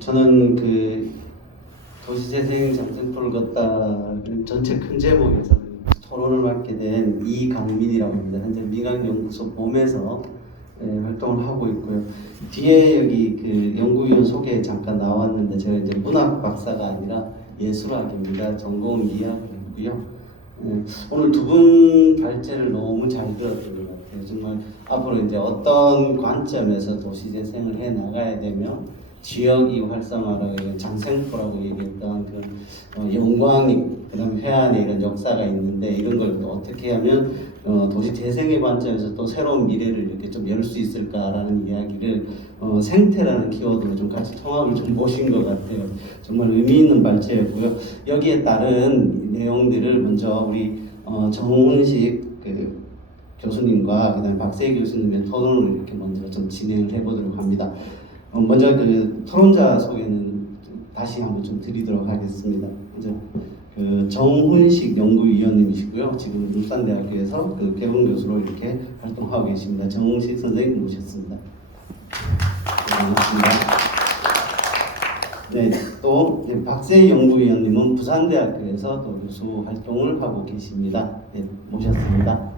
저는 그 도시재생 장생포를 걷다 전체 큰 제목에서 토론을 맡게 된 이강민이라고 합니다. 현재 미강연구소 봄에서 활동을 하고 있고요. 뒤에 여기 그 연구위원 소개 잠깐 나왔는데 제가 이제 문학 박사가 아니라 예술학입니다. 전공은 이학이고요. 오늘 두 분 발제를 너무 잘 들었던 것 같아요. 정말 앞으로 이제 어떤 관점에서 도시재생을 해 나가야 되며 지역이 활성화라고 장생포라고 얘기했던 그 영광이 그다음에 해안에 이런 역사가 있는데 이런 걸 또 어떻게 하면 도시 재생의 관점에서 또 새로운 미래를 이렇게 좀 열 수 있을까라는 이야기를 생태라는 키워드로 좀 같이 통합을 좀 모신 것 같아요. 정말 의미 있는 발제였고요. 여기에 따른 내용들을 먼저 우리 정훈식 그 교수님과 그다음에 박세희 교수님의 토론을 이렇게 먼저 좀 진행을 해보도록 합니다. 먼저 그 토론자 소개는 다시 한번 좀 드리도록 하겠습니다. 먼저 그 정훈식 연구위원님이시고요. 지금 울산대학교에서 그 개원 교수로 이렇게 활동하고 계십니다. 정훈식 선생님 모셨습니다. 반갑습니다. 네, 또 박세희 연구위원님은 부산대학교에서 또 교수 활동을 하고 계십니다. 네, 모셨습니다.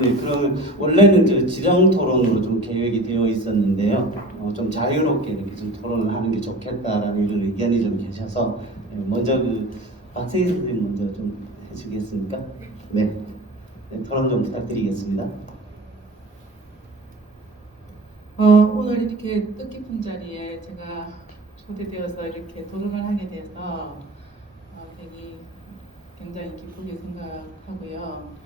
네, 그러면 원래는 저 지령 토론으로 좀 계획이 되어 있었는데요. 좀 자유롭게 이렇게 좀 토론을 하는 게 좋겠다라는 이런 의견이 좀 계셔서 먼저 그 박세희 선생님 먼저 좀 해주시겠습니까? 네, 토론 좀 부탁드리겠습니다. 오늘 이렇게 뜻깊은 자리에 제가 초대되어서 이렇게 토론을 하게 돼서 굉장히 기쁘게 생각하고요.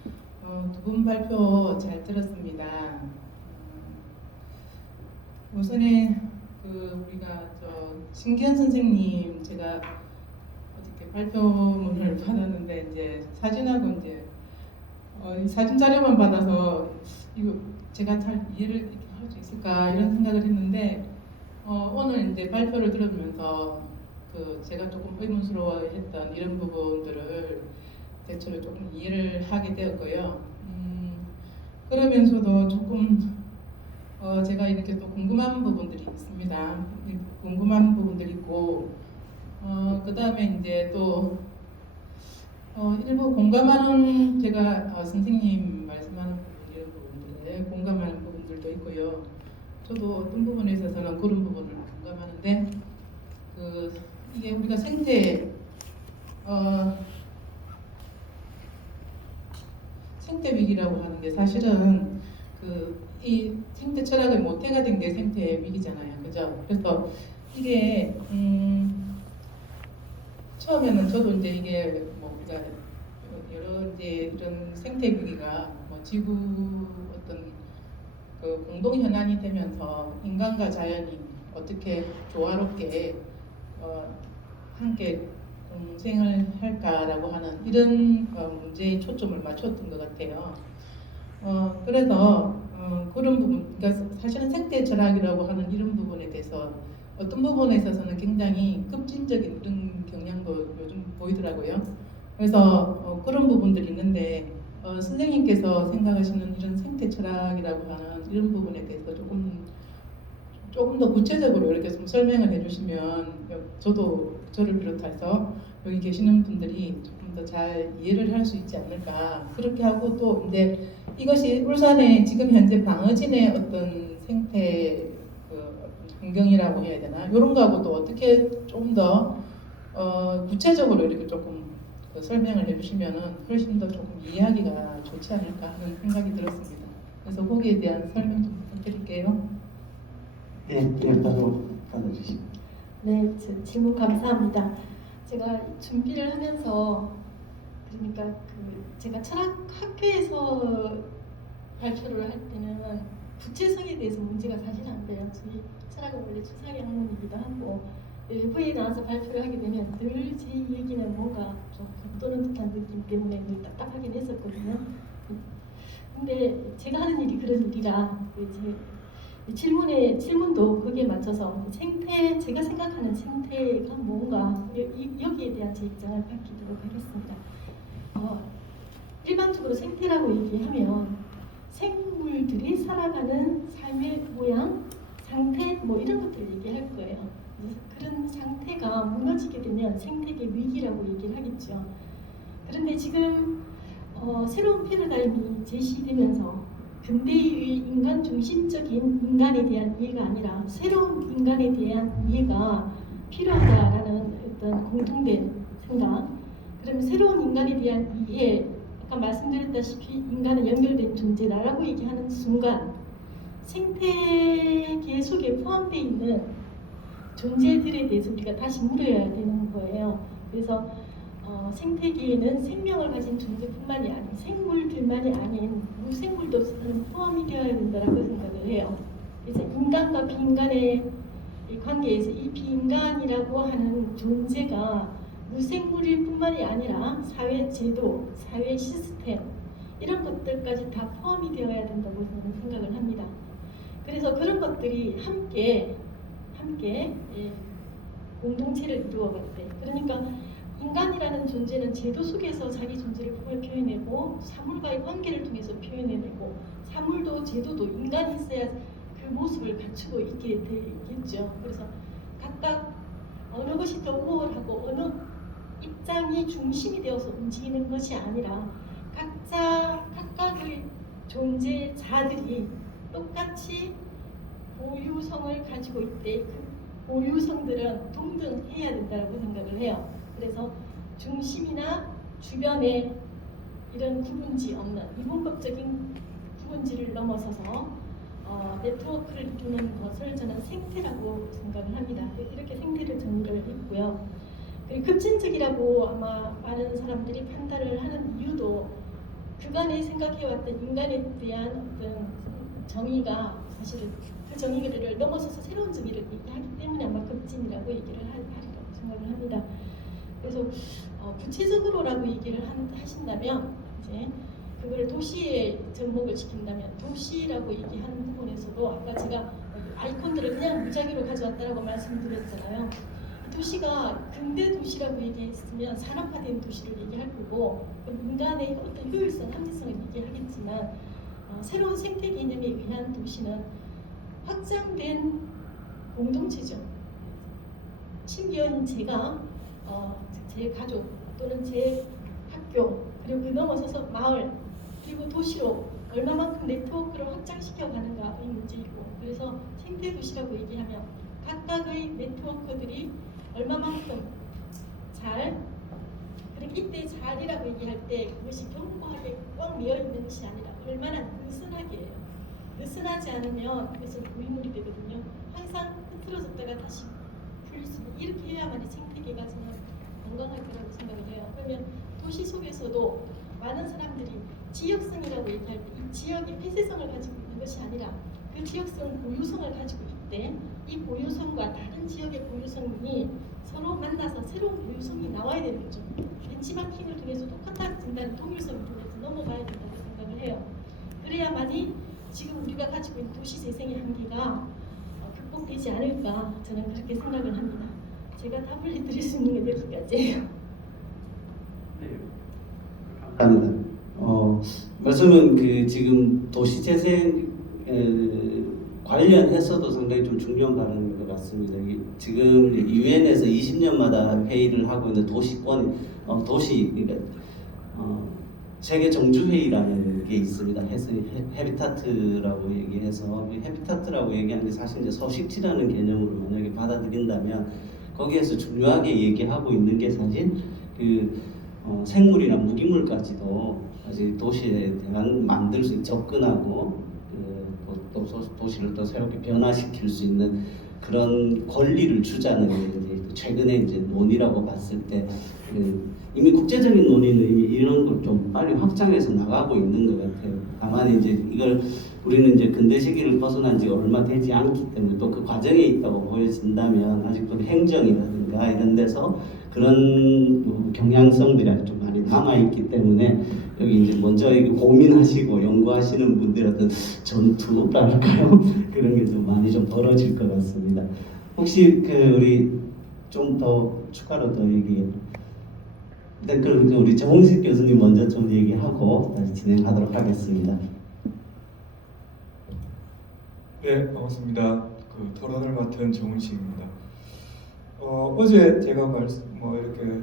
두 분 발표 잘 들었습니다. 우선에 우리가 신기현 선생님 제가 어저께 발표문을 받았는데 이제 사진하고 이제 사진 자료만 받아서 이거 제가 잘 이해를 할 수 있을까 이런 생각을 했는데 오늘 이제 발표를 들으면서 제가 조금 의문스러워했던 이런 부분들을 대체로 조금 이해를 하게 되었고요. 그러면서도 조금 제가 이렇게 또 궁금한 부분들이 있습니다. 궁금한 부분들이 있고 그 다음에 이제 또 일부 공감하는 제가 선생님 말씀하는 부분 이런 부분들에 공감하는 부분들도 있고요. 저도 어떤 부분에 있어서는 그런 부분을 공감하는데 이게 우리가 생태 위기라고 하는 게 사실은 이 생태 철학의 모태가 된 게 생태 위기잖아요, 그죠? 그래서 이게 처음에는 저도 이제 이게 우리가 여러 이제 이런 생태 위기가 지구 어떤 공동 현안이 되면서 인간과 자연이 어떻게 조화롭게 함께 공생을 할까라고 하는 이런 문제에 초점을 맞췄던 것 같아요. 그래서 그런 부분, 그러니까 사실은 생태 철학이라고 하는 이런 부분에 대해서 어떤 부분에 있어서는 굉장히 급진적인 이런 경향도 요즘 보이더라고요. 그래서 그런 부분들이 있는데 선생님께서 생각하시는 이런 생태 철학이라고 하는 이런 부분에 대해서 조금 더 구체적으로 이렇게 좀 설명을 해주시면 저를 비롯해서 여기 계시는 분들이 조금 더 잘 이해를 할 수 있지 않을까 그렇게 하고 또 이제 이것이 울산의 지금 현재 방어진의 어떤 생태 환경이라고 해야 되나 이런 거하고 또 어떻게 좀 더 구체적으로 이렇게 조금 설명을 해주시면은 훨씬 더 조금 이해하기가 좋지 않을까 하는 생각이 들었습니다. 그래서 거기에 대한 설명 좀 부탁드릴게요. 바로 받아주시고. 네, 질문 감사합니다. 제가 준비를 하면서 그러니까 제가 철학학회에서 발표를 할 때는 구체성에 대해서 문제가 사실 안 돼요. 저희 철학은 원래 추상의 학문이기도 하고 외부에 나와서 발표를 하게 되면 늘 제 얘기는 뭔가 좀 겉도는 듯한 느낌 때문에 늘 답답하긴 했었거든요. 근데 제가 하는 일이 그런 일이라 질문도 거기에 맞춰서 제가 생각하는 생태가 뭔가 여기에 대한 제 입장을 밝히도록 하겠습니다. 일반적으로 생태라고 얘기하면 생물들이 살아가는 삶의 모양, 상태, 뭐 이런 것들 얘기할 거예요. 그래서 그런 상태가 무너지게 되면 생태계 위기라고 얘기를 하겠죠. 그런데 지금 새로운 패러다임이 제시되면서 근대의 인간 중심적인 인간에 대한 이해가 아니라 새로운 인간에 대한 이해가 필요하다라는 어떤 공통된 생각. 그러면 새로운 인간에 대한 이해, 아까 말씀드렸다시피 인간은 연결된 존재다라고 얘기하는 순간 생태계 속에 포함되어 있는 존재들에 대해서 우리가 다시 물어야 되는 거예요. 그래서 생태계에는 생명을 가진 존재뿐만이 아닌 생물들만이 아닌 무생물도 포함이 되어야 된다고 생각을 해요. 그래서 인간과 비인간의 이 관계에서 이 비인간이라고 하는 존재가 무생물일 뿐만이 아니라 사회 제도, 사회 시스템 이런 것들까지 다 포함이 되어야 된다고 저는 생각을 합니다. 그래서 그런 것들이 함께 공동체를 이루어갈 때, 그러니까 인간이라는 존재는 제도 속에서 자기 존재를 표현해내고 사물과의 관계를 통해서 표현해내고 사물도 제도도 인간이 있어야 그 모습을 갖추고 있게 되겠죠. 그래서 각각 어느 것이 더 우월하고 어느 입장이 중심이 되어서 움직이는 것이 아니라 각각의 존재자들이 똑같이 고유성을 가지고 있대. 그 고유성들은 동등해야 된다고 생각을 해요. 그래서 중심이나 주변에 이런 구분지 없는 이분법적인 구분지를 넘어서서 네트워크를 이루는 것을 저는 생태라고 생각을 합니다. 이렇게 생태를 정의를 했고요. 그리고 급진적이라고 아마 많은 사람들이 판단을 하는 이유도 그간에 생각해왔던 인간에 대한 어떤 정의가 사실은 그 정의를 넘어서서 새로운 정의를 얘기하기 때문에 아마 급진이라고 얘기를 하리라고 생각을 합니다. 그래서 구체적으로라고 얘기를 하신다면 이제 그거를 도시에 접목을 시킨다면 도시라고 얘기하는 부분에서도 아까 제가 아이콘들을 그냥 무작위로 가져왔다라고 말씀드렸잖아요. 도시가 근대 도시라고 얘기했으면 산업화된 도시를 얘기할 거고 인간의 어떤 효율성, 합리성을 얘기하겠지만 새로운 생태 개념에 의한 도시는 확장된 공동체죠. 심지어는 제가 제 가족 또는 제 학교 그리고 그 넘어서서 마을 그리고 도시로 얼마만큼 네트워크를 확장시켜 가는가의 문제이고, 그래서 생태 도시라고 얘기하면 각각의 네트워크들이 얼마만큼 잘, 그러니까 이때 잘이라고 얘기할 때 그것이 견고하게 꽉 메어 있는 것이 아니라 얼마나 느슨하게예요. 느슨하지 않으면 그것은 무인물이 되거든요. 항상 흐트러졌다가 다시 풀릴 수 있는, 이렇게 해야만이 생태계가 저는 건강할 거라고 생각을 해요. 그러면 도시 속에서도 많은 사람들이 지역성이라고 얘기할 때 이 지역이 폐쇄성을 가지고 있는 것이 아니라 그 지역성 고유성을 가지고 있대. 이 고유성과 다른 지역의 고유성이 서로 만나서 새로운 고유성이 나와야 되는 거죠. 벤치마킹을 통해서 똑같아진다는 통일성을 통해서 넘어가야 된다고 생각을 해요. 그래야만이 지금 우리가 가지고 있는 도시 재생의 한계가 극복되지 않을까 저는 그렇게 생각을 합니다. 제가 답을 해드릴 수 있는 게 여기까지예요. 네, 감사합니다. 말씀은 그 지금 도시 재생 관련해서도 상당히 좀 중요한 발언인 것 같습니다. 지금 유엔에서 20년마다 회의를 하고 있는 도시권 도시 그러니까 세계 정주 회의라는 게 있습니다. 헤비타트라고 얘기해서 헤비타트라고 얘기하는 게 사실 이제 서식지라는 개념으로 만약에 받아들인다면 거기에서 중요하게 얘기하고 있는 게 사실 그 생물이나 무기물까지도 사실 도시에 대한 만들 수 접근하고 또 도시를 또 새롭게 변화시킬 수 있는 그런 권리를 주자는 이제 최근에 이제 논의라고 봤을 때 이미 국제적인 논의는 이미 이런 걸 좀 빨리 확장해서 나가고 있는 것 같아요. 다만 이제 이걸 우리는 이제 근대 시기를 벗어난 지 얼마 되지 않기 때문에 또 그 과정에 있다고 보여진다면 아직도 행정이라든가 이런 데서 그런 경향성들이 아직 좀 많이 남아 있기 때문에 여기 이제 먼저 고민하시고 연구하시는 분들의 어떤 전투랄까요? 그런 게 좀 많이 좀 벌어질 것 같습니다. 혹시 그 우리 좀 더 추가로 더 얘기. 일단 그럼 우리 정훈식 교수님 먼저 좀 얘기하고 다시 진행하도록 하겠습니다. 네, 반갑습니다. 그 토론을 맡은 정훈식입니다. 어제 제가 이렇게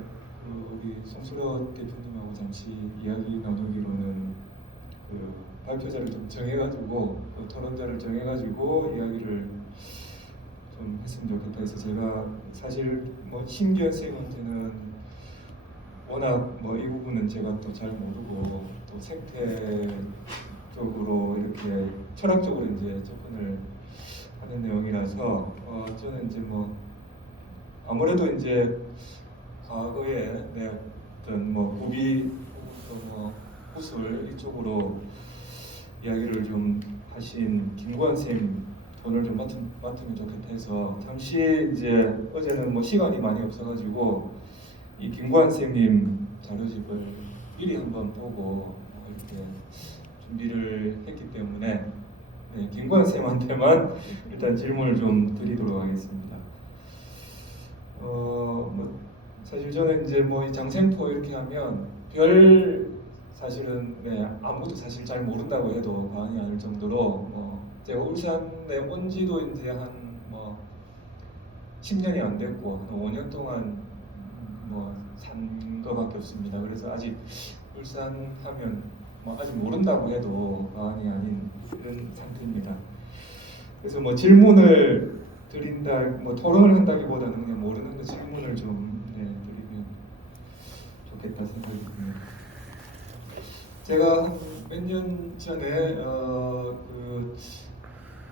우리 송수로 대표님하고 잠시 이야기 나누기로는 그 발표자를 좀 정해가지고 토론자를 정해가지고 이야기를 좀 했으면 좋겠다 해서 제가 사실 신기현 쌤한테는 워낙 이 부분은 제가 또 잘 모르고 또 생태 쪽으로 이렇게 철학적으로 이제 접근을 하는 내용이라서 저는 이제 아무래도 이제 과거에 내 어떤 구비 또 구술 이쪽으로 이야기를 좀 하신 김구한 쌤 오늘 좀 맡으면 좋겠다 해서 잠시 이제 어제는 시간이 많이 없어가지고 이 김구한 쌤님 자료집을 미리 한번 보고 이렇게 준비를 했기 때문에 김구한 쌤한테만 일단 질문을 좀 드리도록 하겠습니다. 사실 저는 이제 이 장생포 이렇게 하면 사실은 아무것도 사실 잘 모른다고 해도 과언이 아닐 정도로 제가 울산에 온 지도 이제 한 10년이 안 됐고 한 5년 동안 산 거밖에 없습니다. 그래서 아직 울산 하면 아직 모른다고 해도 과언이 아닌 이런 상태입니다. 그래서 질문을 드린다, 토론을 한다기보다는 그냥 모르는 거 질문을 좀 드리면 좋겠다 생각이 듭니다. 제가 몇 년 전에 그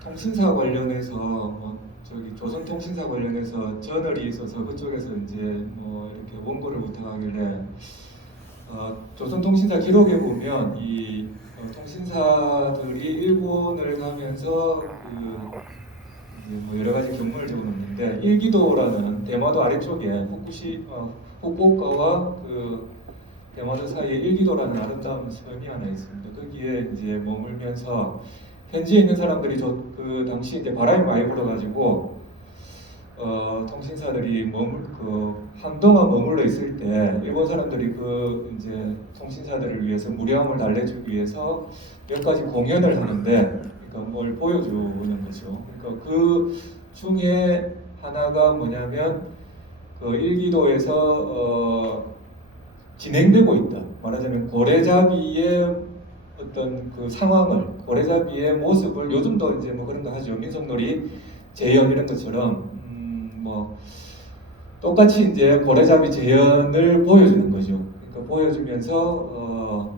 통신사 관련해서 조선통신사 관련해서 저널이 있어서 그쪽에서 이제 이렇게 원고를 부탁하길래 조선통신사 기록에 보면 이 통신사들이 일본을 가면서 여러 가지 경문을 적어놓는데 일기도라는 대마도 아래쪽에 후쿠오카와 그 대마도 사이에 일기도라는 아름다운 섬이 하나 있습니다. 거기에 이제 머물면서 현지에 있는 사람들이 그 당시 이제 바람이 많이 불어가지고 통신사들이 한동안 머물러 있을 때 일본 사람들이 이제 통신사들을 위해서 무료함을 달래주기 위해서 몇 가지 공연을 하는데 뭘 보여주는 거죠. 그러니까 그 중에 하나가 뭐냐면 그 일기도에서 진행되고 있다. 말하자면 고래잡이의 어떤 그 상황을, 고래잡이의 모습을 요즘도 이제 그런 거 하죠. 민속놀이 재현 이런 것처럼 똑같이 이제 고래잡이 재현을 보여주는 거죠. 그러니까 보여주면서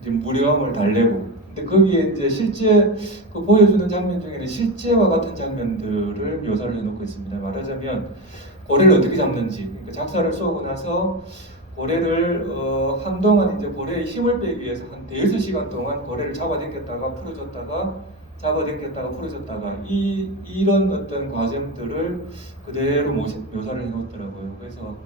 이제 무료함을 달래고. 근데 거기에 이제 실제 그 보여주는 장면 중에는 실제와 같은 장면들을 묘사를 해놓고 있습니다. 말하자면 고래를 어떻게 잡는지, 그러니까 작사를 쏘고 나서 고래를 한동안 이제 고래의 힘을 빼기 위해서 한 대여섯 시간 동안 고래를 잡아당겼다가 풀어줬다가 잡아당겼다가 풀어줬다가 이런 어떤 과정들을 그대로 묘사를 해놓더라고요. 그래서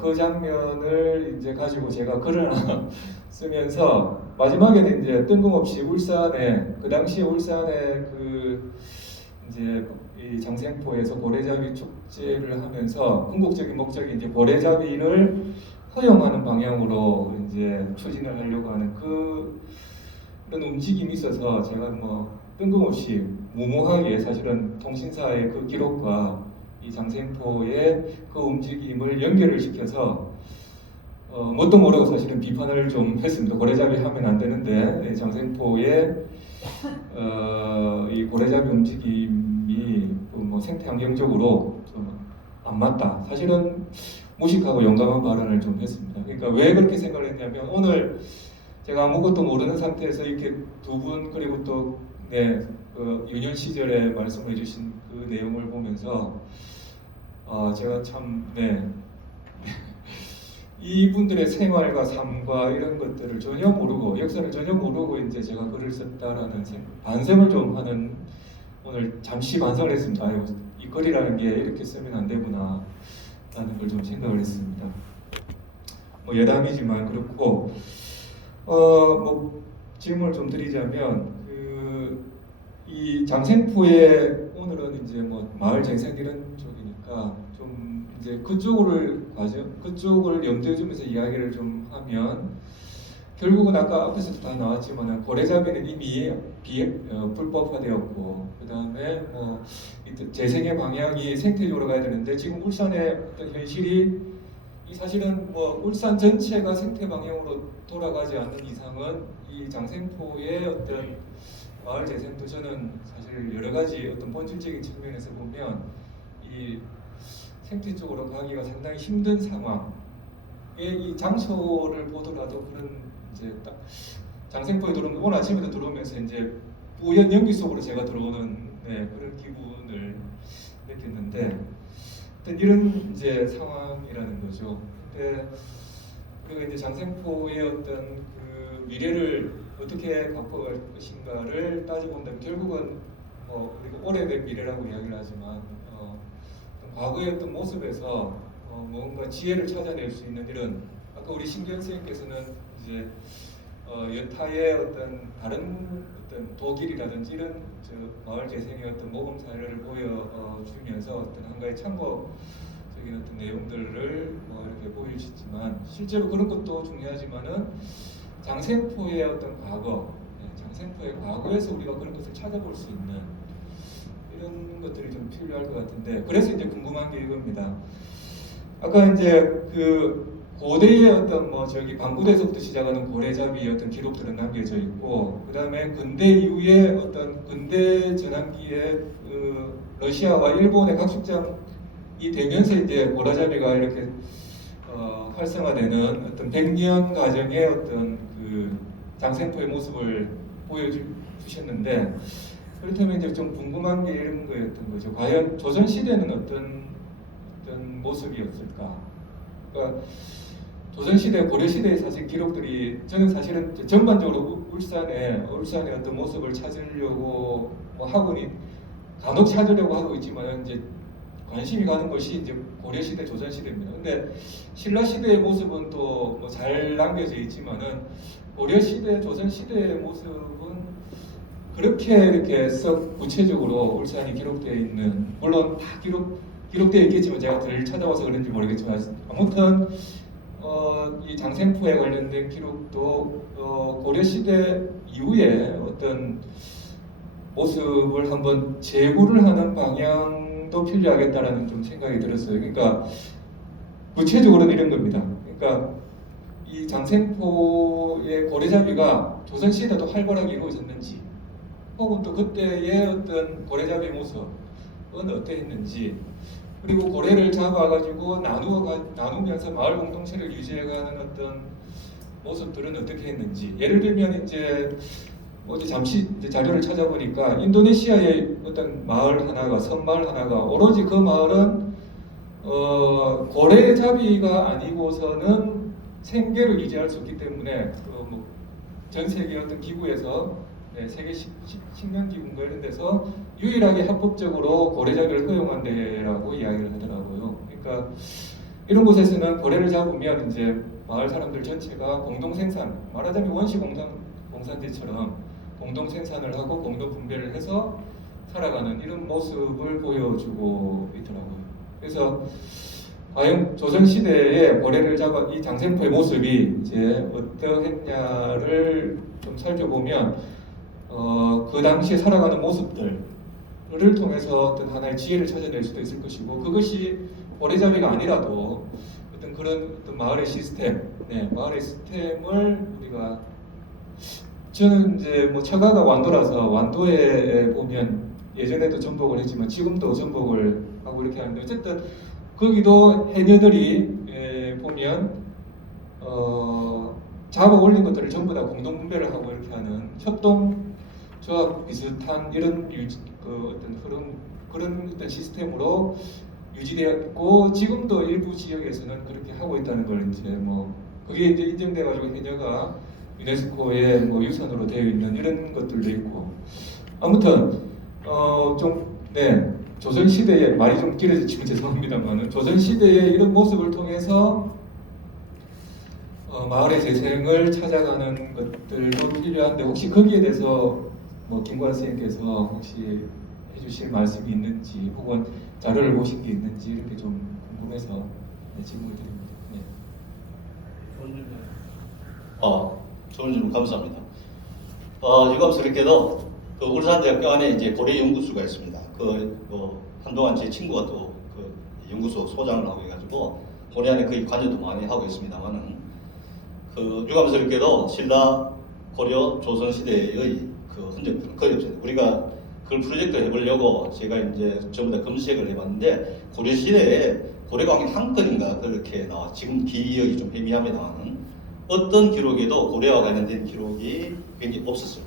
그 장면을 이제 가지고 제가 글을 하나 쓰면서 마지막에는 이제 뜬금없이 울산에 그 당시에 울산에 그 이제 이 장생포에서 고래잡이 축제를 하면서 궁극적인 목적이 이제 고래잡이를 허용하는 방향으로 이제 추진을 하려고 하는 그런 움직임이 있어서 제가 뜬금없이 무모하게 사실은 통신사의 그 기록과 이 장생포의 그 움직임을 연결을 시켜서 뭣도 모르고 사실은 비판을 좀 했습니다. 고래잡이 하면 안 되는데 장생포의 이 고래잡이 움직임이 생태 환경적으로 좀 안 맞다. 사실은 무식하고 용감한 발언을 좀 했습니다. 그러니까 왜 그렇게 생각을 했냐면 오늘 제가 아무것도 모르는 상태에서 이렇게 두 분 그리고 또 그 유년 시절에 말씀해 주신 그 내용을 보면서 제가 참 이분들의 생활과 삶과 이런 것들을 전혀 모르고 역사를 전혀 모르고 이제 제가 글을 썼다라는 반성을 좀 하는 오늘 잠시 반성을 했습니다. 아유, 이 글이라는 게 이렇게 쓰면 안 되구나 라는 걸 좀 생각을 했습니다. 예담이지만 그렇고 질문을 좀 드리자면 이 장생포에 오늘은 이제 마을 재생 이런 쪽이니까 좀 이제 그쪽을 염두에 두면서 이야기를 좀 하면 결국은 아까 앞에서도 다 나왔지만 고래잡이는 이미 불법화되었고 그 다음에 뭐 재생의 방향이 생태적으로 가야 되는데 지금 울산의 어떤 현실이 이 사실은 뭐 울산 전체가 생태 방향으로 돌아가지 않는 이상은 이 장생포의 어떤 마을 재생도 저는 사실 여러 가지 어떤 본질적인 측면에서 보면 이 생태 쪽으로 가기가 상당히 힘든 상황에 이 장소를 보더라도 그런 이제 딱 장생포에 들어오면 오늘 아침에도 들어오면서 이제 우연 연기 속으로 제가 들어오는 그런 기분을 느꼈는데 이런 이제 상황이라는 거죠. 그리고 이제 장생포의 어떤 그 미래를 어떻게 바꿔갈 것인가를 따져본다면 결국은 우리가 오래된 미래라고 이야기를 하지만 과거의 어떤 모습에서 뭔가 지혜를 찾아낼 수 있는 이런 아까 우리 신기현 선생님께서는 이제 여타의 어떤 다른 어떤 독일이라든지 이런 마을 재생의 어떤 모범 사례를 보여주면서 어떤 한 가지 참고적인 어떤 내용들을 이렇게 보여주셨지만 실제로 그런 것도 중요하지만은 장생포의 어떤 과거, 장생포의 과거에서 우리가 그런 것을 찾아볼 수 있는 이런 것들이 좀 필요할 것 같은데 그래서 이제 궁금한 게 이겁니다. 아까 이제 그 고대의 어떤 방구대에서부터 시작하는 고래잡이의 어떤 기록들은 남겨져 있고 그 다음에 근대 이후에 어떤 근대 전환기에 그 러시아와 일본의 각축장이 되면서 이제 고래잡이가 이렇게 활성화되는 어떤 100년 과정의 어떤 그 장생포의 모습을 보여주셨는데 그렇다면 이제 좀 궁금한 게 이런 거였던 거죠. 과연 조선 시대는 어떤 모습이었을까? 그러니까 조선 시대, 고려 시대의 사실 기록들이 저는 사실은 전반적으로 울산의 어떤 모습을 찾으려고 하고는 간혹 찾으려고 하고 있지만 이제 관심이 가는 것이 이제 고려 시대, 조선 시대입니다. 근데 신라 시대의 모습은 또 잘 남겨져 있지만은 고려 시대, 조선 시대의 모습은 그렇게 이렇게 썩 구체적으로 울산이 기록되어 있는 물론 다 기록되어 있겠지만 제가 덜 찾아와서 그런지 모르겠지만 아무튼 이 장생포에 관련된 기록도 고려 시대 이후에 어떤 모습을 한번 재구를 하는 방향도 필요하겠다라는 좀 생각이 들었어요. 그러니까 구체적으로는 이런 겁니다. 그러니까 이 장생포의 고래잡이가 조선 시대도 활발하게 이루어졌는지, 혹은 또 그때의 어떤 고래잡이 모습은 어떠했는지, 그리고 고래를 잡아가지고 나누면서 마을 공동체를 유지해가는 어떤 모습들은 어떻게 했는지. 예를 들면 이제 어제 잠시 이제 자료를 찾아보니까 인도네시아의 어떤 마을 하나가 섬마을 하나가 오로지 그 마을은 고래잡이가 아니고서는 생계를 유지할 수 없기 때문에 전 세계 어떤 기구에서 세계 식량기구인가 이런 데서 유일하게 합법적으로 고래잡이를 허용한 데라고 이야기를 하더라고요. 그러니까 이런 곳에서는 고래를 잡으면 이제 마을 사람들 전체가 공동 생산, 말하자면 원시 공산제처럼 공동 생산을 하고 공동 분배를 해서 살아가는 이런 모습을 보여주고 있더라고요. 그래서 과연 조선 시대에 고래를 잡아 이 장생포의 모습이 이제 어떠했냐를 좀 살펴보면 그 당시에 살아가는 모습들을 통해서 어떤 하나의 지혜를 찾아낼 수도 있을 것이고 그것이 고래잡이가 아니라도 어떤 그런 어떤 마을의 시스템, 마을의 시스템을 우리가 저는 이제 처가가 완도라서 완도에 보면 예전에도 전복을 했지만 지금도 전복을 하고 이렇게 하는데 어쨌든 거기도 해녀들이 보면 잡아 올린 것들을 전부 다 공동 분배를 하고 이렇게 하는 협동조합 비슷한 이런 어떤 흐름 그런 어떤 시스템으로 유지되었고 지금도 일부 지역에서는 그렇게 하고 있다는 걸 이제 그게 이제 인정돼 가지고 해녀가 유네스코의 유산으로 되어 있는 이런 것들도 있고 아무튼 조선 시대의 말이 좀 길어지면 죄송합니다만 조선 시대의 이런 모습을 통해서 마을의 재생을 찾아가는 것들도 필요한데 혹시 거기에 대해서 김관 선생님께서 혹시 해주실 말씀이 있는지 혹은 자료를 보신 게 있는지 이렇게 좀 궁금해서 질문을 드립니다. 좋은 질문 감사합니다. 유감스럽게도 그 울산대학교 안에 이제 고려 연구소가 있습니다. 한동안 제 친구가 또 그 연구소 소장을 하고 해가지고 고려 안에 거의 관여도 많이 하고 있습니다만은 그 유감스럽게도 신라 고려 조선 시대의 그 흔적들은 거의 없습니다. 우리가 그걸 프로젝트 해보려고 제가 이제 전부 다 검색을 해봤는데 고려 시대에 고려광인 한 건인가 그렇게 나와. 지금 기억이 좀 희미합니다만은 어떤 기록에도 고려와 관련된 기록이 굉장히 없었어요.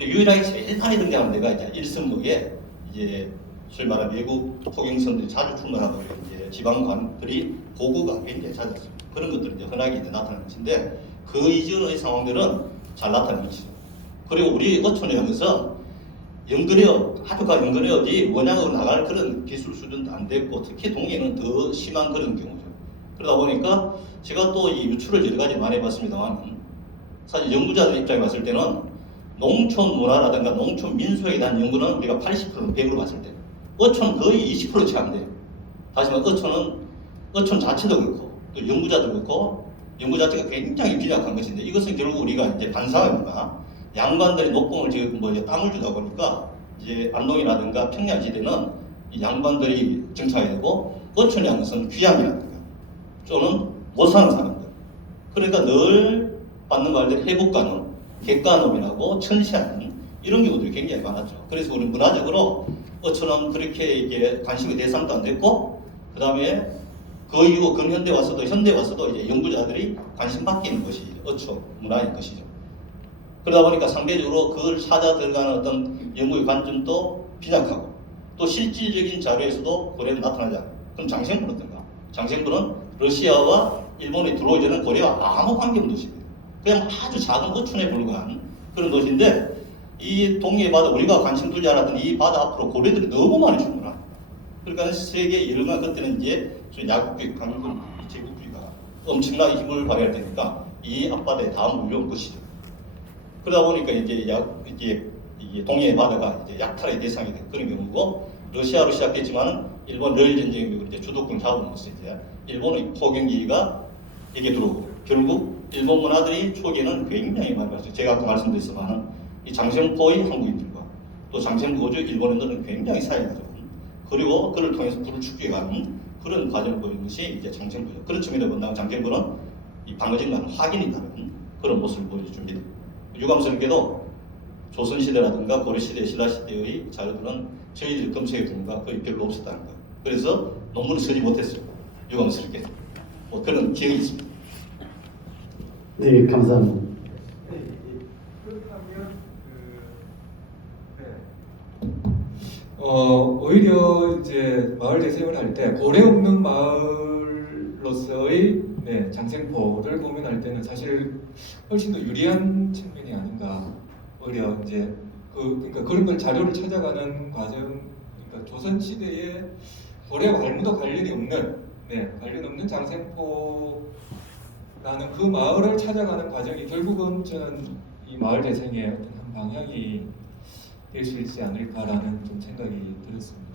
유일하게 제일 많이 등장하는 데가 이제 일성록에 이제 소위 말하는 외국 포경선들이 자주 출몰하고 이제 지방관들이 보고가 굉장히 잦았어요. 그런 것들이 이제 흔하게 이제 나타나는 것인데 그 이전의 상황들은 잘 나타나는 것이죠. 그리고 우리 어촌에 하면서 연근해업, 아주 가 연근해업이 원양으로 나갈 그런 기술 수준도 안 됐고 특히 동해는 더 심한 그런 경우죠. 그러다 보니까 제가 또 이 유출을 여러 가지 많이 해봤습니다만 사실 연구자들 입장에 봤을 때는 농촌 문화라든가 농촌 민속에 대한 연구는 우리가 80%는 100으로 봤을 때 어촌은 거의 20%채 안 돼요. 다시 말해 어촌 자체도 그렇고 또 연구자도 그렇고 연구 자체가 굉장히 빈약한 것인데 이것은 결국 우리가 이제 반사입니다. 양반들이 녹봉을 지금 뭐 이제 땅을 주다 보니까 이제 안동이라든가 평양시대는 이 양반들이 정착이 되고 어촌이 한 것은 귀양이라든가 또는 못 사는 사람들. 그러니까 늘 받는 말들이 해북가놈, 객가놈이라고 천시하는 이런 경우들이 굉장히 많았죠. 그래서 우리 문화적으로 어촌은 그렇게 이게 관심의 대상도 안 됐고 그 다음에 그 이후 근현대 와서도 현대 와서도 이제 연구자들이 관심 받게 있는 것이 어촌 문화인 것이죠. 그러다 보니까 상대적으로 그걸 찾아 들어가는 어떤 연구의 관점도 빈약하고 또 실질적인 자료에서도 고려는 나타나지 않아요. 그럼 장생부는 어떤가? 장생부는 러시아와 일본이 들어오기 전에 고려와 아무 관계없는 도시입니다. 그냥 아주 작은 어촌에 불과한 그런 도시인데 이 동해 바다 우리가 관심 두지 않았던 이 바다 앞으로 고려들이 너무 많이 출몰합니다. 그러니까 세계 여름만 그때는 이제 야국주의, 강국 제국주의가 엄청나게 힘을 발휘할 테니까 이 앞바다에 다 몰려온 것이죠. 그러다 보니까 이게 동해 바다가 이제 약탈의 대상이 된 그런 경우고 러시아로 시작했지만 일본 러일 전쟁 이후로 이제 주도권을 잡으면서 이제 일본의 포경기가 여기에 들어오고 결국 일본 문화들이 초기에는 굉장히 많이 봤어요. 제가 아까 말씀드렸지만 이 장생포의 한국인들과 또 장생포주 일본인들은 굉장히 사이가 좋은 그리고 그를 통해서 불을 축제하는 그런 과정을 보이는 것이 이제 장생포죠. 그런 측면에서 본다면 장생포는 이 방어진과는 확연히 다른 그런 모습을 보여줍니다. 유감스럽게도 조선시대라든가 고려시대, 신라시대의 자료들은 저희들이 검색해 보니까 거의 별로 없었다는 거예요. 그래서 논문을 쓰지 못했어요. 유감스럽게. 뭐 그런 기억이 있습니다. 네, 감사합니다. 오히려 이제 마을 재생을 할 때 고래 없는 마을로서의 장생포를 고민할 때는 사실 훨씬 더 유리한 측면이 아닌가. 오히려 이제 그러니까 그런 걸 자료를 찾아가는 과정, 그러니까 조선 시대에 고래와 아무도 관련이 없는 관련 없는 장생포라는 그 마을을 찾아가는 과정이 결국은 저는 이 마을 재생의 어떤 한 방향이 될 수 있지 않을까라는 좀 생각이 들었습니다.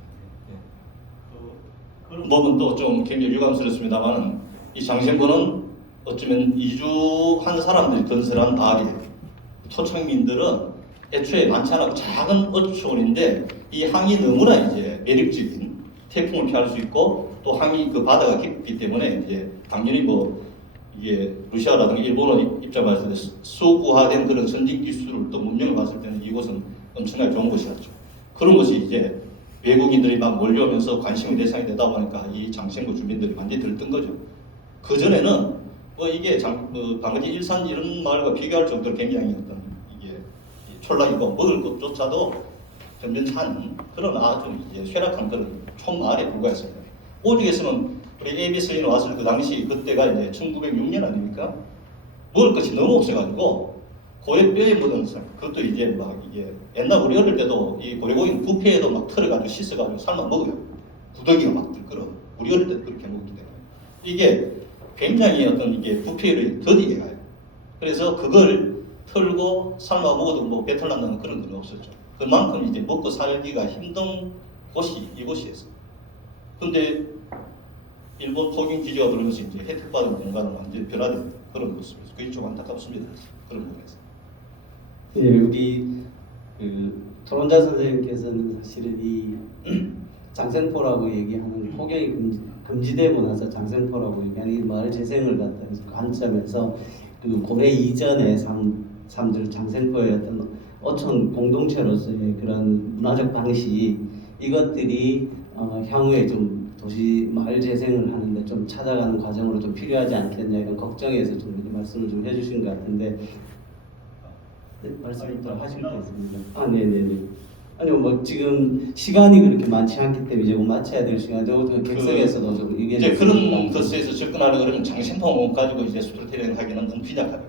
그런 부분도 좀 굉장히 유감스럽습니다만 이 장생포는 어쩌면 이주한 사람들이 건설한 마을이에요. 토착민들은 애초에 많지 않고 작은 어촌인데 이 항이 너무나 이제 매력적인 태풍을 피할 수 있고 또 항이 그 바다가 깊기 때문에 이제 당연히 뭐 이게 러시아라든가 일본의 입장을 봤을 때 수구화된 그런 선진 기술을 또 문명을 봤을 때는 이곳은 엄청나게 좋은 곳이었죠. 그런 것이 이제 외국인들이 막 몰려오면서 관심의 대상이 되다 보니까 이 장생고 주민들이 완전히 들뜬 거죠. 그 전에는 뭐 이게 방어지 일산 이런 마을과 비교할 정도로 굉장히 어떤 이게 촌락이고 먹을 것조차도 변변찮은 그런 아주 이제 쇠락한 그런 촌마을에 불과했습니다. 오죽했으면 우리 ABS에는 왔을 그 당시 그때가 이제 1906년 아닙니까? 먹을 것이 너무 없어가지고 고래 뼈에 묻은 살, 그것도 이제 막 이게 옛날 우리 어릴 때도 이 고래고기는 부패에도 막 털어가지고 씻어가지고 삶아 먹어요. 구더기가 막 들끓어. 우리 어릴 때도 그렇게 먹기 때문에 이게 굉장히 어떤 이게 부패를 더디게 가요. 그래서 그걸 털고 삶아 먹어도 뭐 배탈 난다는 그런 건 없었죠. 그만큼 이제 먹고 살기가 힘든 곳이 이곳이었어요. 근데 일본 포경 기지가 들어오면서 이제 혜택받은 공간은 완전히 변화된 그런 모습이었어요. 그게 좀 안타깝습니다. 그런 부분에서. 예, 우리 그 토론자 선생님께서는 사실은 이 장생포라고 얘기하는 폭염이 금지되고 나서 장생포라고 얘기하는 이 마을 재생을 갖다 해서 그 관점에서 그 고려 이전의 삶들 장생포의 어떤 어촌 공동체로서의 그런 문화적 방식 이것들이 향후에 좀 도시 마을 재생을 하는데 좀 찾아가는 과정으로 좀 필요하지 않겠냐 이런 걱정에서 좀 이렇게 말씀을 좀 해주신 것 같은데 네, 말씀을 더 하실 거 있습니다. 아, 네네네. 아니요, 뭐 지금 시간이 그렇게 많지 않기 때문에 이제 뭐 마쳐야 될 시간이죠. 그 객석에서도 좀 이제 의견이 그런 있습니다. 것에서 접근하는 그러면 장생포 가지고 이제 스토리텔링 하기는 너무 빈약하다.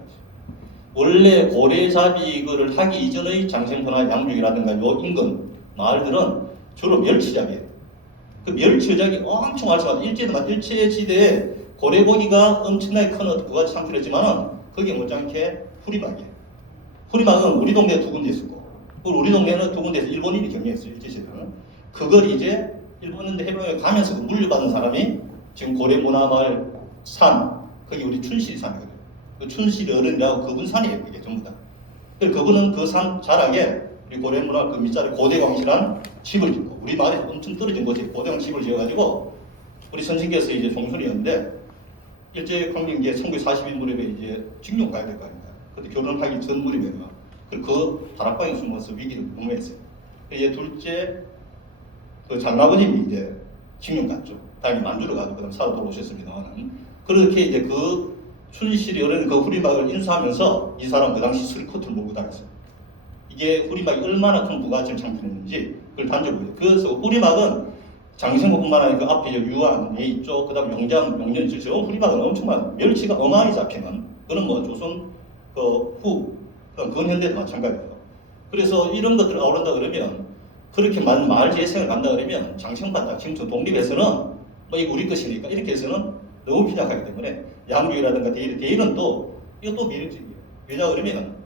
원래 고래잡이 이거를 하기 이전의 장생포나 양육이라든가 요 인근 마을들은 주로 멸치잡이에요. 그 멸치잡이 엄청 활성화. 일제지대에 고래고기가 엄청나게 큰 부가치 상태였지만은 그게 못지않게 후리막이에요. 후리막은 우리 동네에 2군데 있었고, 그리고 우리 동네는 2군데에서 일본인이 경영했어요. 일제시대는. 그걸 이제 일본인데 해방에 가면서 물려받은 사람이 지금 고래문화마을 산, 거기 우리 춘실산이거든요. 그 춘실 어른이라고 그분 산이에요. 그게 전부 다. 그분은 그 산 자락에 우리 고래문화 그 밑자리 고대광시란 집을 짓고, 우리 마을에서 엄청 떨어진 곳에 고대광 집을 지어가지고 우리 선생께서 이제 종손이었는데 일제강점기에 1941 무렵에 이제 징용 가야 될 거 아닙니까? 그때 결혼하기 전 무렵이에요. 그 다락방에 숨어서 위기를 모면했어요. 이제 둘째 그 장아버님이 이제 징용 갔죠. 다행히 만주로 가고 그다음 살아 돌아오셨습니다만은 그렇게 이제 그 춘실이 어른 그 후리막을 인수하면서 이 사람 그 당시 스리코트를 몰고 다녔어요. 이게 후리막이 얼마나 큰 부가치를 창출했는지 그걸 단적으로. 그래서 후리막은 장생고뿐만 아니라 그 앞에 유안이 있죠. 그다음 용장, 용년 있죠. 후리막은 엄청난 멸치가 어마어마하게 잡히는 그런 뭐 조선 후 근현대도 마찬가지예요. 그래서 이런 것들을 아우른다 그러면 그렇게 마을 재생을 간다 그러면 장생반다 지금 독립에서는 뭐 이거 우리 것이니까 이렇게 해서는 너무 빈약하기 때문에 양육이라든가 대일은 또 이것도 미력적이에요. 왜냐 그러면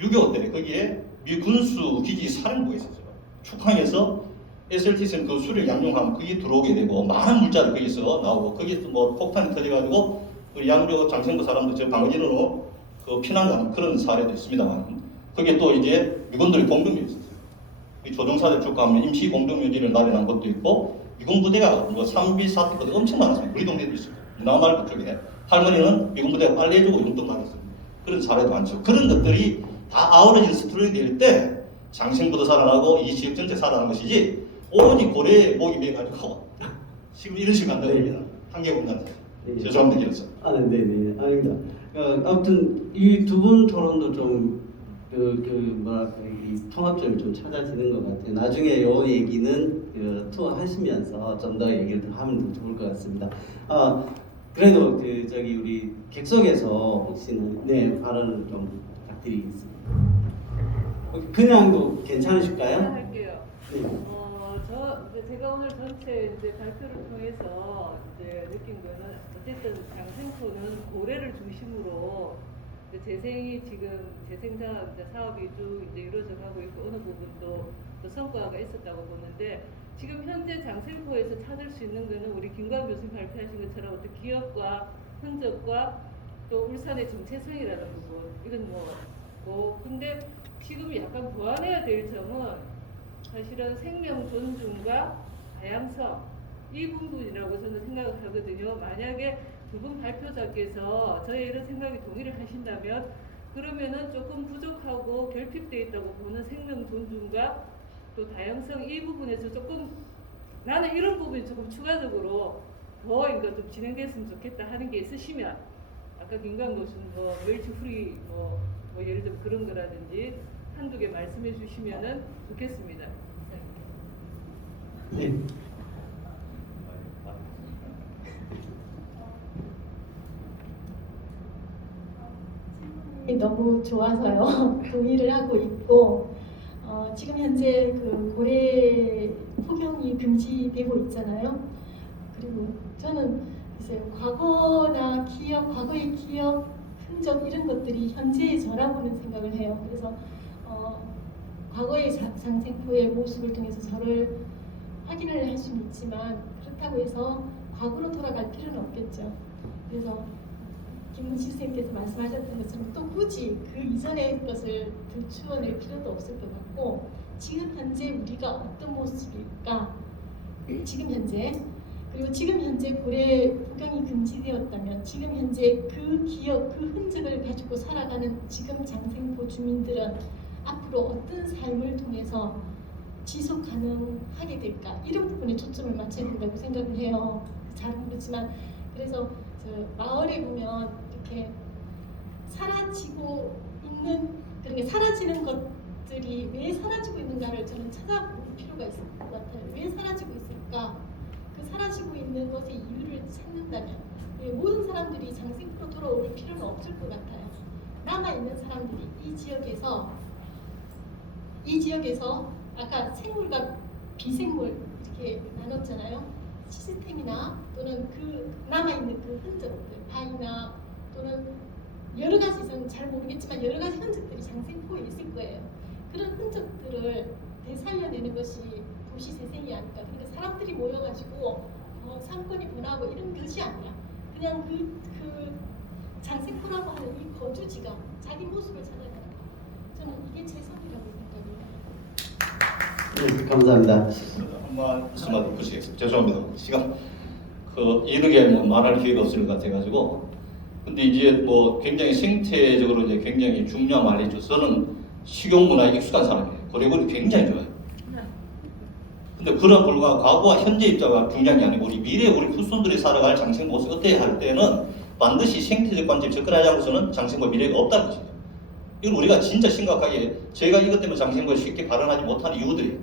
6.25 때 거기에 미 군수 기지 사령부가 있었어요. 축항에서 SLT선 그 수를 양용하면 그게 들어오게 되고 많은 물자를 거기서 나오고 거기서 뭐 폭탄이 터져가지고 우리 양조 장생부 사람들 저 방어진으로 그 피난가는 그런 사례도 있습니다만 그게 또 이제 미군들의 공동묘지 있었어요. 이 조종사들 쭉 가면 임시 공동묘지를 마련한 것도 있고 미군 부대가 뭐 삼비 사택부대 엄청 많았어요. 우리 동네도 있어요. 남말 그쪽에 할머니는 미군 부대가 빨래해주고 용돈 받았어요. 그런 사례도 많죠. 그런 것들이 다 아우러진 스토리가 될 때 장생부도 살아나고 이 지역 전체 살아나는 것이지 오로지 고래에 목이 매가지고 지금 이런 식으로 한다고 하면 한계 온다는 네. 죄송합니다. 길어서. 아, 네네, 아닙니다. 아무튼 이 두 분 토론도 좀 뭐랄까 이 통합점이 좀 찾아지는 것 같아요. 나중에 요 얘기는 투어하시면서 좀 더 얘기를 더 하면 더 좋을 것 같습니다. 그래도 저기 우리 객석에서 혹시나 네 발언을 좀 부탁드리겠습니다. 그냥도 괜찮으실까요? 할게요. 네. 제가 오늘 전체 이제 발표를 통해서 이제 느낀 거는 어쨌든 장생포는 고래를 중심으로 재생이 지금 재생산 사업이 쭉 이제 이루어져 가고 있고 어느 부분도 또 성과가 있었다고 보는데 지금 현재 장생포에서 찾을 수 있는 거는 우리 김광 교수님 발표하신 것처럼 어떤 기업과 흔적과 또 울산의 정체성이라는 부분 이건 근데 지금 약간 보완해야 될 점은 사실은 생명 존중과 다양성 이 부분이라고 저는 생각을 하거든요. 만약에 두 분 발표자께서 저의 이런 생각에 동의를 하신다면 그러면은 조금 부족하고 결핍되어 있다고 보는 생명 존중과 또 다양성 이 부분에서 조금 나는 이런 부분이 조금 추가적으로 더 이거 좀 진행됐으면 좋겠다 하는 게 있으시면 아까 김광 교수님 뭐 멸치 후리 뭐 예를 들면 그런 거라든지 한두 개 말씀해 주시면은 좋겠습니다. 네. 너무 좋아서요. 동의를 하고 있고 지금 현재 그 고래 폭염이 금지되고 있잖아요. 그리고 저는 글쎄요, 과거의 기억 흔적 이런 것들이 현재의 저라고는 생각을 해요. 그래서 과거의 장생포의 모습을 통해서 저를 확인을 할 수는 있지만 그렇다고 해서 과거로 돌아갈 필요는 없겠죠. 그래서 김문식 선생님께서 말씀하셨던 것처럼 또 굳이 그 이전의 것을 들추어낼 필요도 없을 것 같고, 지금 현재 우리가 어떤 모습일까? 지금 현재, 그리고 지금 현재 고래 북경이 금지되었다면 지금 현재 그 기억, 그 흔적을 가지고 살아가는 지금 장생포 주민들은 앞으로 어떤 삶을 통해서 지속 가능하게 될까? 이런 부분에 초점을 맞춰야 된다고 생각을 해요. 잘은 그렇지만, 그래서 저 마을에 보면 이렇게 사라지고 있는, 그러니까 사라지는 것들이 왜 사라지고 있는가를 저는 찾아볼 필요가 있을 것 같아요. 왜 사라지고 있을까? 그 사라지고 있는 것의 이유를 찾는다면 모든 사람들이 장생포로 돌아올 필요는 없을 것 같아요. 남아있는 사람들이 이 지역에서 아까 생물과 비생물 이렇게 나눴잖아요. 시스템이나 또는 그 남아있는 그 흔적들, 바위나 또는 여러 가지, 저는 잘 모르겠지만 여러 가지 흔적들이 장생포에 있을 거예요. 그런 흔적들을 되살려내는 것이 도시 재생이 아닐까. 그러니까 사람들이 모여가지고 상권이 변하고 이런 것이 아니라 그냥 그 장생포라고 하는 이 거주지가 자기 모습을 찾아가는 거. 저는 이게 최선이라고 생각해요. 네, 감사합니다. 한 말씀만 덧붙이겠습니다. 죄송합니다. 시간 이렇게 뭐 말할 기회가 없을 것 같아가지고. 근데 이제 뭐 굉장히 생태적으로 이제 굉장히 중요한 말이죠. 저는 식용 문화에 익숙한 사람이에요. 고래고래 굉장히 좋아요. 근데 그런 불구하고 과거와 현재 입장과 중요한 게 아니고 우리 미래 우리 후손들이 살아갈 장생포 모습 어때 할 때는 반드시 생태적 관점 접근하지 않고서는 장생포 미래가 없다는 것이죠. 이건 우리가 진짜 심각하게 제가 이것 때문에 장생포에 쉽게 발언하지 못하는 이유들이에요.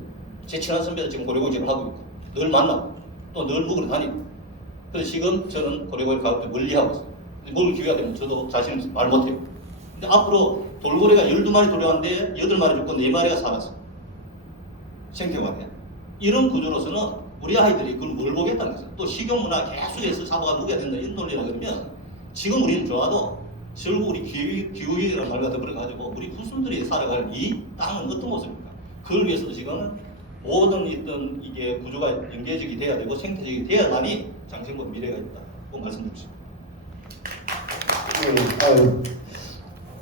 제 친한 선배들 지금 고래고기를 하고 있고 늘 만나고 또 늘 묵으러 다니고, 그래서 지금 저는 고래고기 가격도 멀리하고 있어요. 먹을 기회가 되면 저도 자신은 말 못해요. 근데 앞으로 돌고래가 12마리 돌아왔는데 8마리 죽고 4마리가 살았어요. 생태관에. 이런 구조로서는 우리 아이들이 그걸 뭘 보겠다는 거죠. 또 식용문화 계속해서 잡아가 먹여야 된다 이런 논리라 그러면 지금 우리는 좋아도 결국 우리 기후위기라는 말 같은 걸 가지고 우리 후손들이 살아갈 이 땅은 어떤 모습입니까? 그걸 위해서도 지금 모든 있던 이게 구조가 연계적이 돼야 되고 생태적이 돼야만이 장생포 미래가 있다고 말씀드립니다.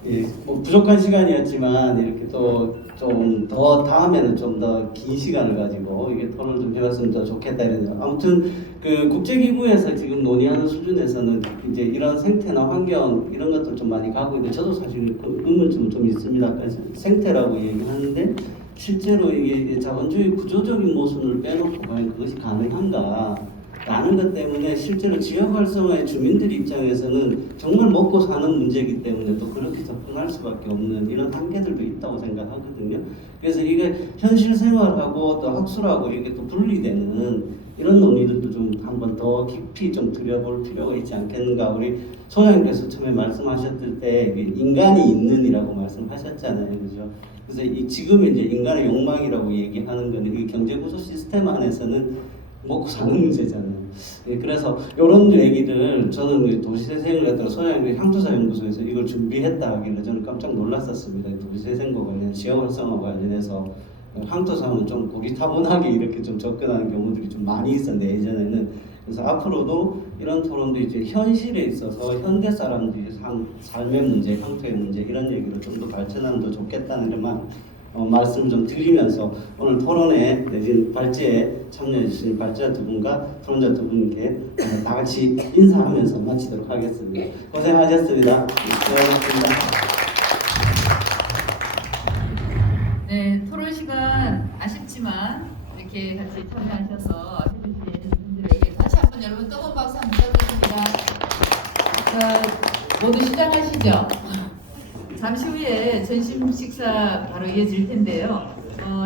예, 뭐 부족한 시간이었지만 이렇게 또 좀 더 다음에는 좀 더 긴 시간을 가지고 이게 토론을 좀 해봤으면 더 좋겠다 이런. 아무튼 그 국제기구에서 지금 논의하는 수준에서는 이제 이런 생태나 환경 이런 것들 좀 많이 가고 있는데 저도 사실 그 의문점 좀 있습니다. 그래서 생태라고 얘기하는데 실제로 이게 자본주의 구조적인 모순을 빼놓고 과연 그것이 가능한가? 라는 것 때문에 실제로 지역 활성화의 주민들 입장에서는 정말 먹고 사는 문제이기 때문에 또 그렇게 접근할 수밖에 없는 이런 한계들도 있다고 생각하거든요. 그래서 이게 현실 생활하고 또 학술하고 이게 또 분리되는 이런 논의들도 좀 한번 더 깊이 좀 들여볼 필요가 있지 않겠는가. 우리 소장님께서 처음에 말씀하셨을 때 인간이 있는이라고 말씀하셨잖아요, 그죠? 그래서 지금 이제 인간의 욕망이라고 얘기하는 거는 이 경제구조 시스템 안에서는 먹고 사는 문제잖아요. 예, 그래서 이런 얘기를 저는 도시재생을 갖다가 소장님 향토사연구소에서 이걸 준비했다 하길래 저는 깜짝 놀랐었습니다. 도시재생과 관련, 지역 활성화 관련해서 향토사는 좀 고리타분하게 이렇게 좀 접근하는 경우들이 좀 많이 있었는데 예전에는. 그래서 앞으로도 이런 토론도 이제 현실에 있어서 현대 사람들이 삶의 문제, 향토의 문제 이런 얘기를 좀 더 발전하면 더 좋겠다는 것만 말씀 좀 드리면서 오늘 토론회 내진 발제에 참여해 주신 발제자 두 분과 토론자 두 분께 다 같이 인사하면서 마치도록 하겠습니다. 고생하셨습니다. 고생하셨습니다. 네, 토론 시간 아쉽지만 이렇게 같이 참여하셔서 해주신 분들에게 다시 한번 여러분 뜨거운 박수 한번 부탁드립니다. 자, 모두 시작하시죠. 잠시 후에 점심 식사 바로 이어질 텐데요.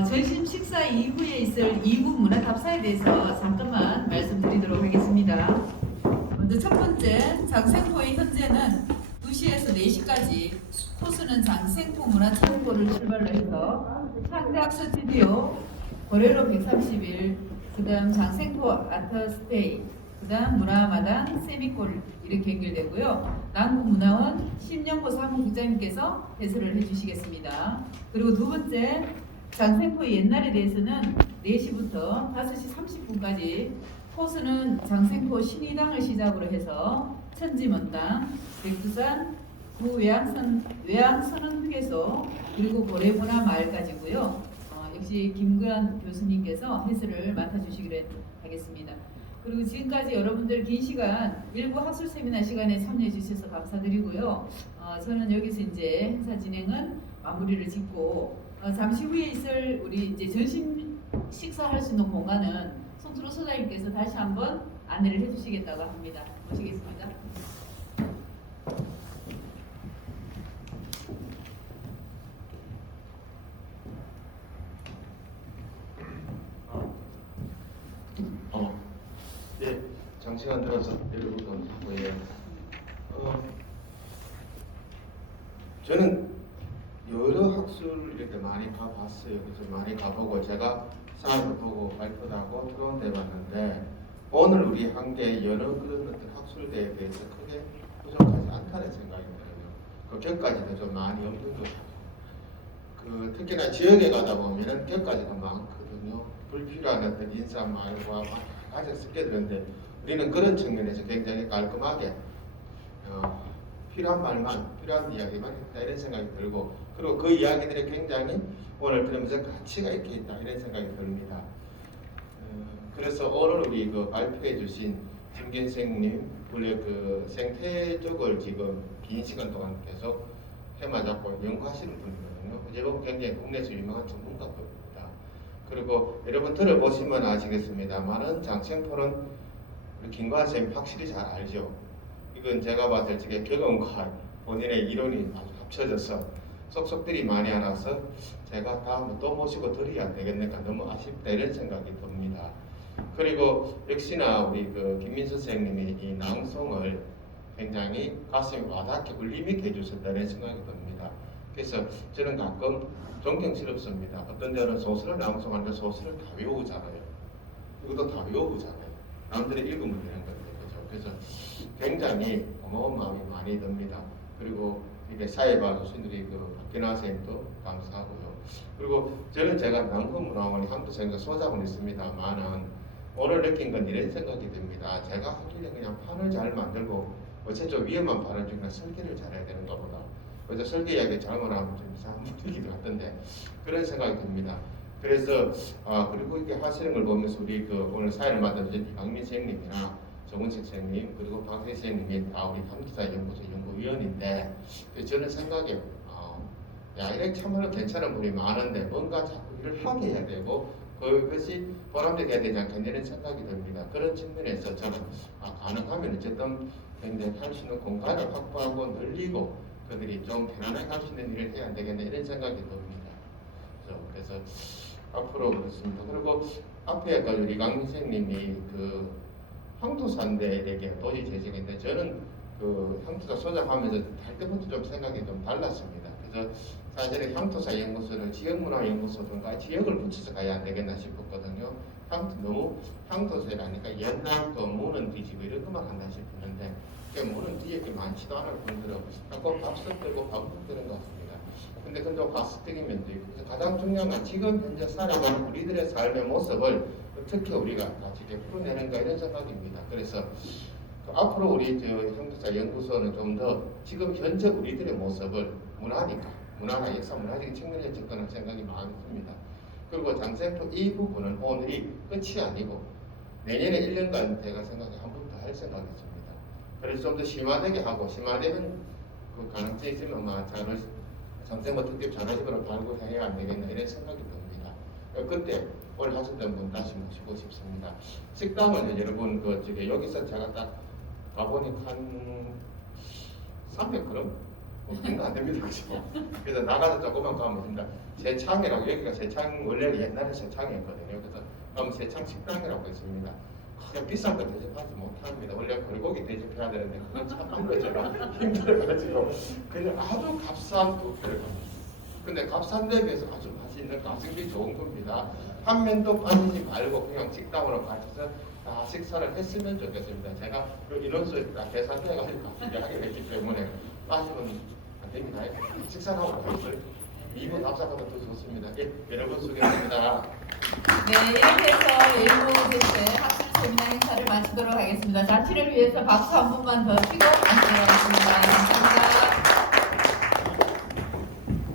점심 식사 이후에 있을 2부 문화 답사에 대해서 잠깐만 말씀드리도록 하겠습니다. 먼저 첫 번째, 장생포의 현재는 2시에서 4시까지 코스는 장생포 문화창고를 출발로 해서 창작 스튜디오, 고래로 130일, 그 다음 장생포 아트스테이, 그 다음 문화마당 세미골 이렇게 연결되고요. 남구문화원 심영보 사무국장님께서 해설을 해주시겠습니다. 그리고 두 번째, 장생포의 옛날에 대해서는 4시부터 5시 30분까지 코스는 장생포 신의당을 시작으로 해서 천지먼땅, 백두산, 외양선언휴게소, 그리고 고래문화마을까지고요. 역시 김구현 교수님께서 해설을 맡아주시기로 하겠습니다. 그리고 지금까지 여러분들 긴 시간 일부 학술 세미나 시간에 참여해 주셔서 감사드리고요. 저는 여기서 이제 행사 진행은 마무리를 짓고 잠시 후에 있을 우리 이제 점심 식사할 수 있는 공간은 송트로 소장님께서 다시 한번 안내를 해주시겠다고 합니다. 모시겠습니다. 네, 장시간 들어서 여러분 하고요. 저는 여러 학술 이렇게 많이 가봤어요. 그래서 많이 가보고 제가 사회도 보고 발표도 하고 토론도 해봤는데 오늘 우리 한 게 여러 그런 어떤 학술대에 대해서 크게 부족하지 않다는 생각이 들어요. 그 격까지도 좀 많이 없는 것 같아요. 그 특히나 지역에 가다 보면은 격까지가 많거든요. 불필요한 어떤 인사말과 가장 섞여 들었는데 우리는 그런 측면에서 굉장히 깔끔하게 필요한 말만 필요한 이야기만 했다 이런 생각이 들고 그리고 그 이야기들이 굉장히 오늘 들으면서 가치가 있게 있다 이런 생각이 듭니다. 그래서 오늘 우리 그 발표해 주신 김견생님 원래 그 생태 쪽을 지금 긴 시간 동안 계속 해마 잡고 연구하시는 분이거든요. 어제 보면 굉장히 국내에서 유명한 전문가입니다. 그리고 여러분 들어보시면 아시겠습니다만은 장생포는 우리 김관하 선생님 확실히 잘 알죠. 이건 제가 봤을 때 경험과 본인의 이론이 아주 합쳐져서 속속들이 많이 안 와서 제가 다음에 또 모시고 드려야 되겠네까 너무 아쉽다 이런 생각이 듭니다. 그리고 역시나 우리 그 김민수 선생님이 이 낭송을 굉장히 가슴에 와닿게 울림 있게 해주셨다는 생각이 듭니다. 그래서 저는 가끔 존경스럽습니다. 어떤 데는 소설을 낭송하는데 소설을 다 외우잖아요. 이것도 다 외우잖아요. 남들이 읽으면 되는 건데 그죠? 그래서 굉장히 고마운 마음이 많이 듭니다. 그리고 이렇게 사회반 교수님들이 그 박근하 선생님도 감사하고요. 그리고 저는 제가 남구문화원이 한국생과 소장은 있습니다만은 오늘 느낀 건 이런 생각이 듭니다. 제가 하길래 그냥 판을 잘 만들고 어째 좀 위험한 판을 중에 설계를 잘해야 되는가 보다. 그래서 설계 이야기 잘못하면 좀 이상한 분위기도 같던데 그런 생각이 듭니다. 그래서 그리고 이렇게 하시는 걸 보면서 우리 그 오늘 사회를 맡아주신 이강민 선생님이나 정은식 선생님 그리고 박세 선생님이 다 우리 한기사 연구소 연구위원인데 저는 생각에 야 이렇게 참으로 괜찮은 분이 많은데 뭔가 자꾸 일을 하게 해야 되고 그것이 보람되게 해야 되지 않겠냐 이런 생각이 듭니다. 그런 측면에서 저는 가능하면 어쨌든 굉장히 할 수 있는 공간을 확보하고 늘리고 그들이 좀 편안하게 할 수 있는 일을 해야 되겠네 이런 생각이 듭니다. 그래서 앞으로 그렇습니다. 그리고 앞에 그 우리 강 선생님이 그 향토산대에게 도시 재생인데 저는 그 향토사 소장하면서 할 때부터 좀 생각이 좀 달랐습니다. 그래서 사실은 향토사 연구소를 지역문화연구소든가 지역을 붙여서 가야 안 되겠나 싶었거든요. 너무 향토사라니까 옛날 그 무는 뒤지고 이런 것만 한다 싶었는데 무는 뒤에 게 많지도 않을 뿐더러 자꾸 밥솥 들고 밥솥 드는 것 같습니다. 근데 그건 가스뜨기 면도 있고 그래서 가장 중요한 건 지금 현재 살아가는 우리들의 삶의 모습을 어떻게 우리가 같이 풀어내는가 이런 생각입니다. 그래서 앞으로 우리 향토사 연구소는 좀 더 지금 현재 우리들의 모습을 문화나 역사 문화적인 측면에 접근할 생각이 많습니다. 그리고 장생포 이 부분은 오늘이 끝이 아니고 내년에 1년간 제가 생각에 한 번 더 할 생각이 있습니다. 그래서 좀 더 심화되게 하고 심화되면 그 가능성이 있으면 아마 장생포 특집 전화집으로 발굴해야 안 되겠나 이런 생각이 듭니다. 그때 오늘 하셨던 분 다시 모시고 싶습니다. 식당을 여러분 여기서 제가 딱 가보니까 한 300g? 정도 안 됩니다. 그죠? 그래서 나가서 조금만 가면 됩니다. 세창이라고 여기가 세창 원래 옛날에 세창이었거든요. 그래서 가면 세창 식당이라고 있습니다. 그냥 비싼 거 대접하지 못합니다. 원래 불고기 대접해야 되는데 그건 참안 되잖아. 힘들어가지고 그냥 아주 값싼 뷔페를 갑니다. 근데 값싼 데 비해서 아주 맛있는 가성비 좋은 겁니다. 한 면도 빠지지 말고 그냥 식당으로 가셔서 다 식사를 했으면 좋겠습니다. 제가 인원수에 다 계산해가지고 하게 됐기 때문에 빠지면 안 됩니다. 식사하고 가있어요. 2분 앞서가면 더 좋습니다. 예, 여러분 수고하셨습니다. 네, 이렇게 해서 예일모 대체 학술 세미나 행사를 마치도록 하겠습니다. 자치를 위해서 박수 한 번만 더 치고 마치도록 하겠습니다. 감사합니다.